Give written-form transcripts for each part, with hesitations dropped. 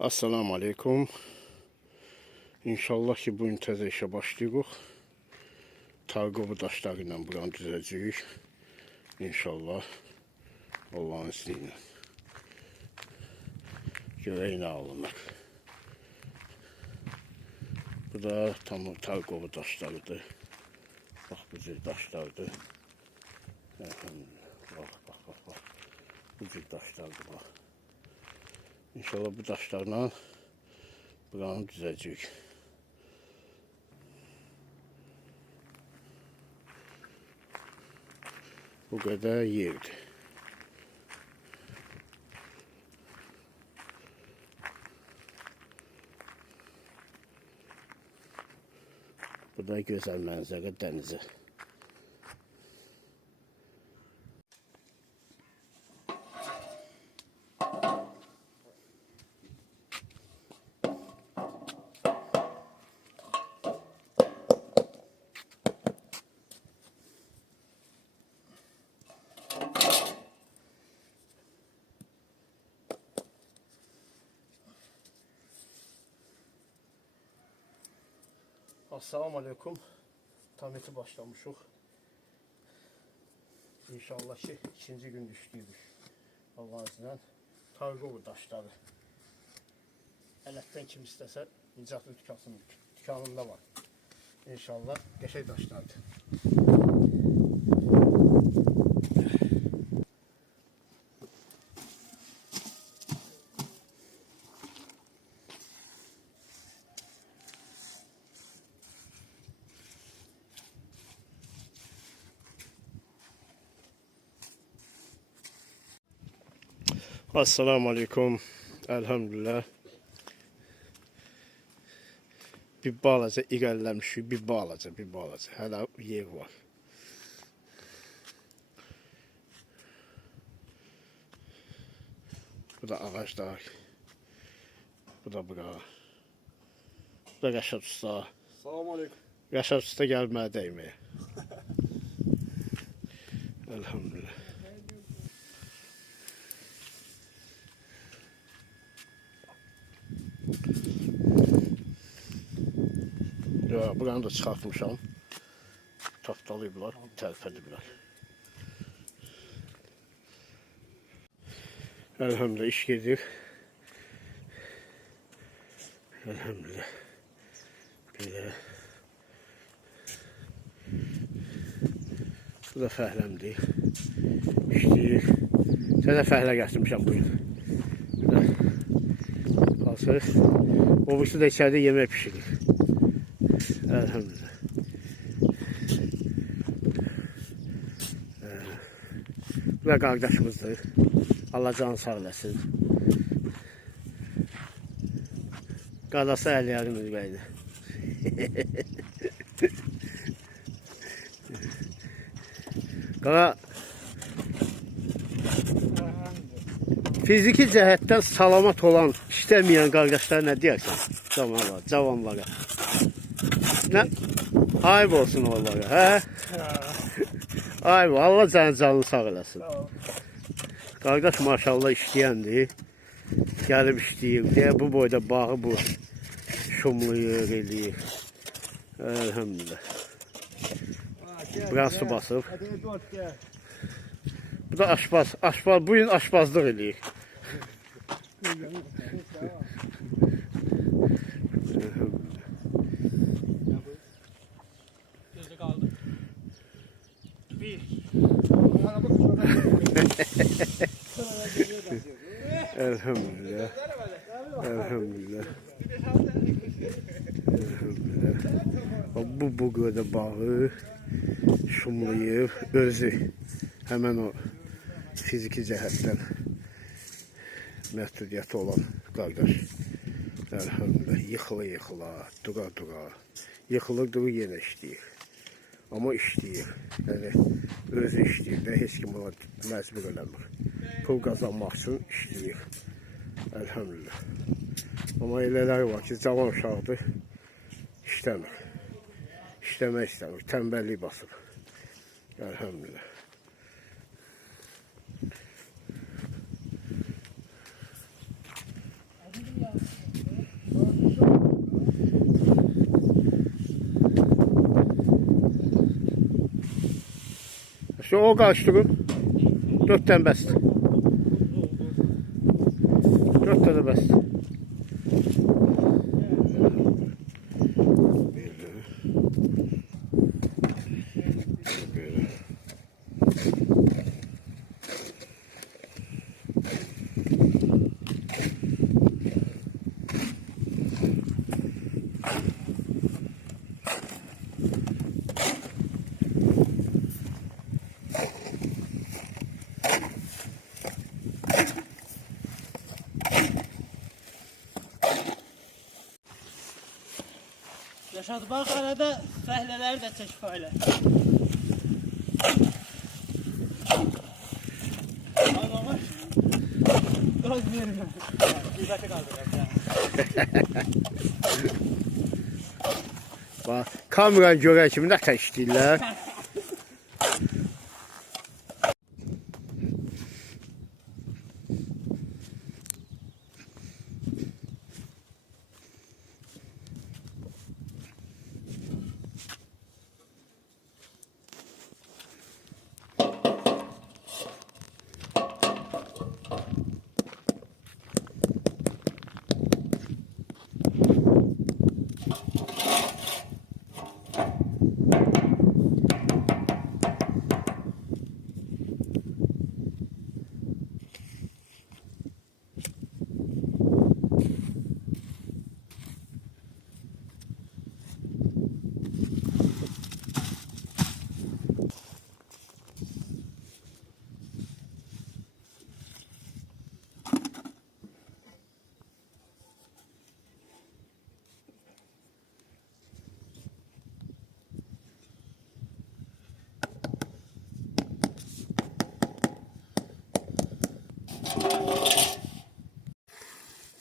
Assalamu alaikum. İnşallah ki bugün təzə işə başlayırıq. Targovu daşları ilə buranı düzəcəyik. İnşallah Allah'ın izniyle. Görək nə alınır. Bu da tam targovu daşlarıdır. Bax bu cür daşlardır. Bak. Bu cür daşlardır bax. İnşallah bu daşlarla buranı düzəcəyik. Bu kadar yerdi. Bu da güzel manzara denizi. Assalamu alaikum. Tam eti başlamışıq. İnşallah ki ikinci gün düşdüyük. Allah'ın izniyle. Targovu daşları. Ələtdən kim istəsə Nicat dükanında var. İnşallah qəşəng daşlardır. Assalamu alaikum. Elhamdülillah. Bir balaca irəliləmişik, bir balaca. Hələ yer var. Bu da ağaclar. Bu da bura. Bu da Rəşad Usta. Salam aleyküm. Rəşad Usta gəlməyə dəyməyə. Elhamdülillah. Ya, buranı da çıxartmışam. Tapdalayıblar, tərpədiblər. Elhamdülillah iş gedir. Elhamdülillah. Belə. Bu da fəhləmdir. İşləyir. Sənə fəhlə gətirmişəm bugün. Bu da qalsır. O birisi də içəridə yemək pişirir. Elhamdülillah. Bu da qardaşımızdır. Allah canı sağ eləsin. Qardaşı əliyərin ürəkdir. Qara fiziki cəhətdən salamat olan, işləməyən qardaşlar nə deyərsən? Cavanlara. Nə? Ayıb olsun onlara, hə? Ayıb, Allah canı sağ eləsin. Qardaş maşallah işləyəndir. Gəlib işləyir. Deyə bu boyda bağı bu şumluyur, eləyir. Elhamdülillah. Biraz su basıb. Bu da aşpaz. Bugün aşpazlıq eləyir. Elhamdülillah. Elhamdülillah. Bu qədər bağı şumlayıb özü həmən o fiziki cəhətdən məhdudiyyəti olan qardaş. Elhamdülillah. Yıxıla, dura. Yıxılır, yenə işləyir. Amma işləyir. Yəni, özü işləyir də, heç kim ona məcbur eləmir. Pul qazanmaq üçün işləyir. Elhamdülillah. Amma elələri var ki, cavan uşaqdır, işləmir. İşləmək istəmir, tənbəllik basır. Elhamdülillah. İşte o karıştırın. 4 tane bəsdir. 4 tane bəsdir. Yaşadı bak arada fəhlələri də çək fayla. Anlamış. Gaz verirəm. Qiybəti qaldıracaq. Bax, kameranı görən kimi nə təşkillər.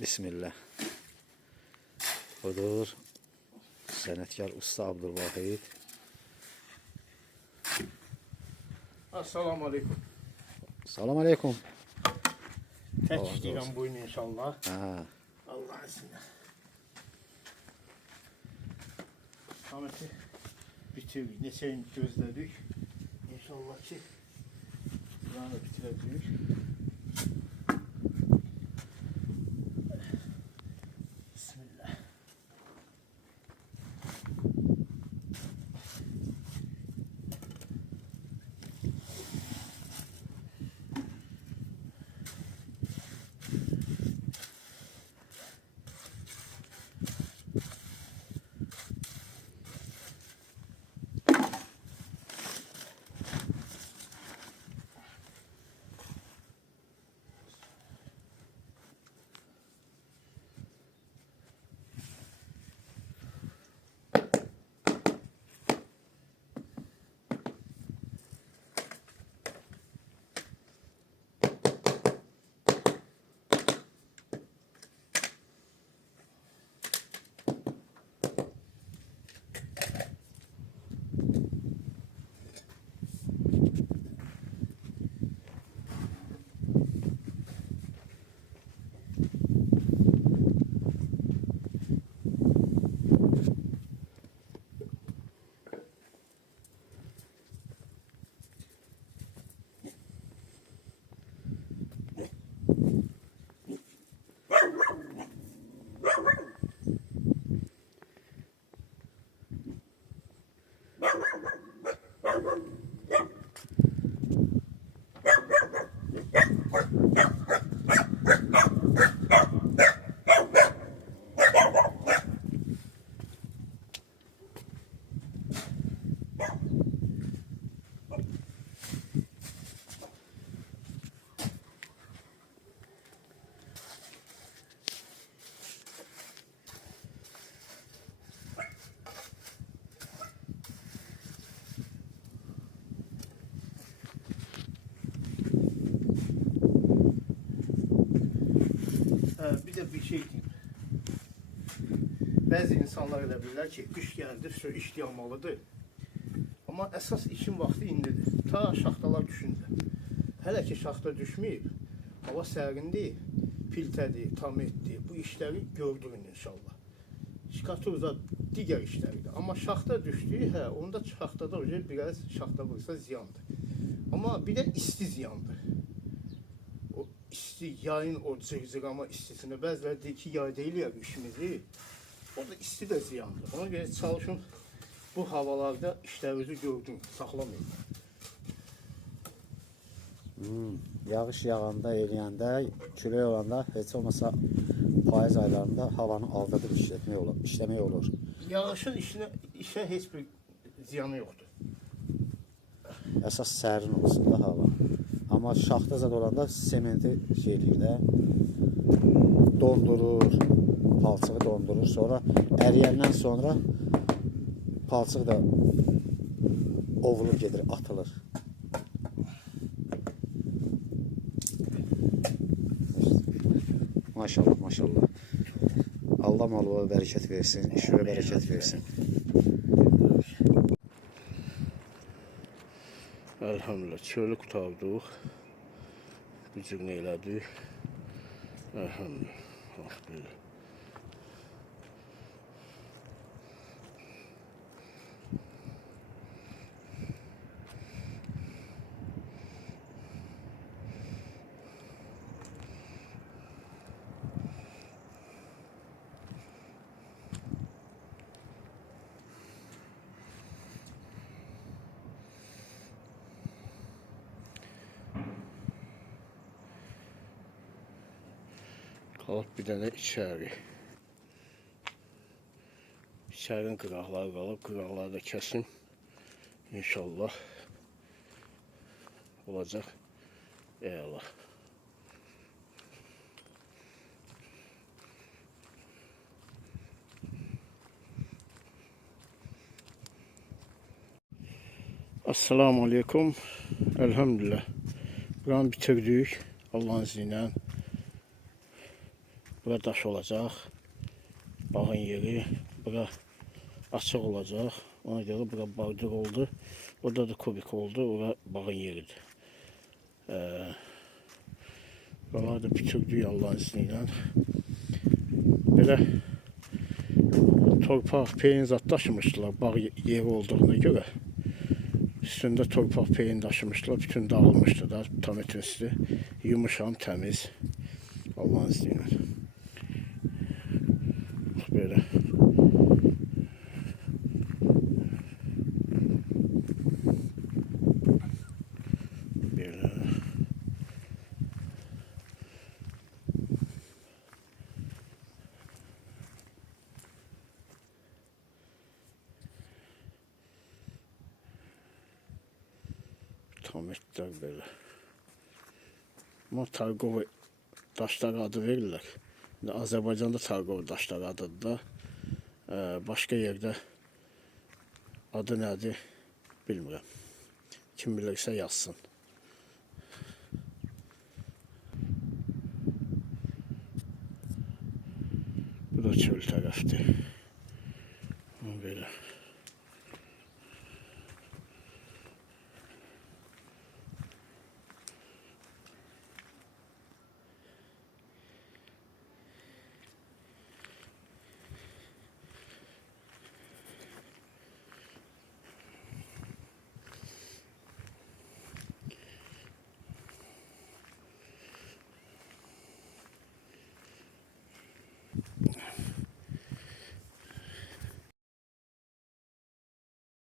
Bismillah. Budur sənətkar usta Abdülvahid. Assalamu aleykum. Salam aleykum. Tək istəyirəm buyurun inşallah. Ha, Allah'ın izniyle. Samet'i bitirdik. Neçə gün gözlədik. İnşallah ki buranı da bitirəcəyik. Bismillah. Bir de bir şey diyeyim. Bazı insanlar elə bilirlər ki, qış gəldi, iş yağmalıdır. Amma əsas işin vaxtı indidir. Ta şaxtalar düşündü. Hələ ki şaxta düşməyib, hava sərindir, filtədir, tametdir. Bu işləri gördürün inşallah. Şkaturda digər işləridir. Amma şaxta düşdü, onda şaxtada biraz şaxta vursa ziyandır. Amma bir də isti ziyandır. O isti yayın o cırcırama istisində bəziləri deyir ki, yayda eləyək işimizi. O da isti də ziyandır. Ona görə çalışın bu havalarda işlərinizi gördün, saxlamayın. Yağış yağanda, eləyəndə, külək olanda heç olmasa payız aylarında havanı aldadıb işləmək olur. Yağışın işə heç bir ziyanı yoxdur. Əsas sərin olsun da hava. Amma şaxta zad olanda sementi şey eləyir də, dondurur, palçığı dondurur. Sonra əriyəndən sonra palçıq da ovulub gedir, atılır. Maşallah, maşallah. Allah malıva bərəkət versin, işə bərəkət versin. Elhamdülillah, çölü qutardıq. Bu cür elədik. Elhamdülillah. Qalıb bir dənə içəri. İçərinin qıraqları qalıb, qıraqları da kəsin. İnşallah olacaq. Eyvallah. Assalamu aleykum. Elhamdülillah. Buranı bitirdik. Allah'ın izniyle. Bura daş olacaq. Bağın yeri. Bura açıq olacaq. Ona görə bura bardır oldu. Burada da kubik oldu. Bura bağın yeridir. Buraları da bitirdik Allah'ın izniyle. Belə torpaq peyin zat daşımışdılar bağ yeri olduğuna görə. Üstündə torpaq peyin daşımışdılar. Bütün dağılmışdı da. Tam etmişdi. Yumuşam, təmiz. Allah'ın izniyle. Böyle. Böyle. Tam ettiler böyle. Ama Targov daşları adı verirler. Azərbaycanda Targov daşları adıdır da. Başqa yerdə adı nədir bilmirəm. Kim bilirsə yazsın. Bu da çöl tərəfdir.